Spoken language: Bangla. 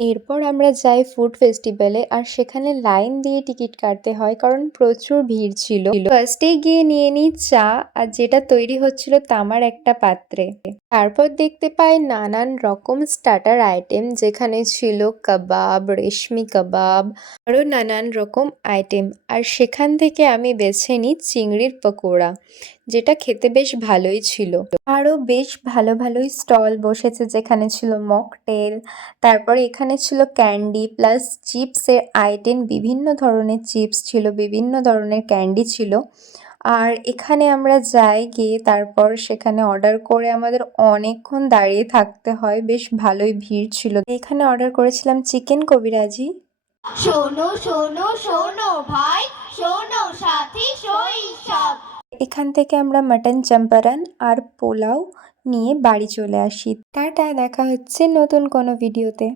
এরপর আমরা যাই ফুড ফেস্টিভ্যালে, আর সেখানে লাইন দিয়ে টিকিট কাটতে হয় কারণ প্রচুর ভিড় ছিল। ফার্স্টেই গিয়ে নিয়ে নিই চা, আর যেটা তৈরি হচ্ছিল তামার একটা পাত্রে। তারপর দেখতে পাই নানান রকম স্টার্টার আইটেম, যেখানে ছিল কাবাব, রেশমি কাবাব, আরও নানান রকম আইটেম। আর সেখান থেকে আমি বেছে নিই চিংড়ির পকোড়া, যেটা খেতে বেশ ভালোই ছিল। আরও বেশ ভালো ভালোই স্টল বসেছে, যেখানে ছিল মকটেল, তারপরে এখানে ছিল ক্যান্ডি প্লাস চিপসের আইটেম, বিভিন্ন ধরনের চিপস ছিল, বিভিন্ন ধরনের ক্যান্ডি ছিল। আর এখানে আমরা যাই, গিয়ে তারপর সেখানে অর্ডার করে আমাদের অনেকক্ষণ দাঁড়িয়ে থাকতে হয়, বেশ ভালোই ভিড় ছিল। এখানে অর্ডার করেছিলাম চিকেন কবিরাজি। শোনো শোনো শোনো ভাই, শোনো সাথী শৈশব। এখান থেকে আমরা মাটন চম্পারন আর পোলাও নিয়ে বাড়ি চলে আসি। টাটা, দেখা হচ্ছে নতুন কোনো ভিডিওতে।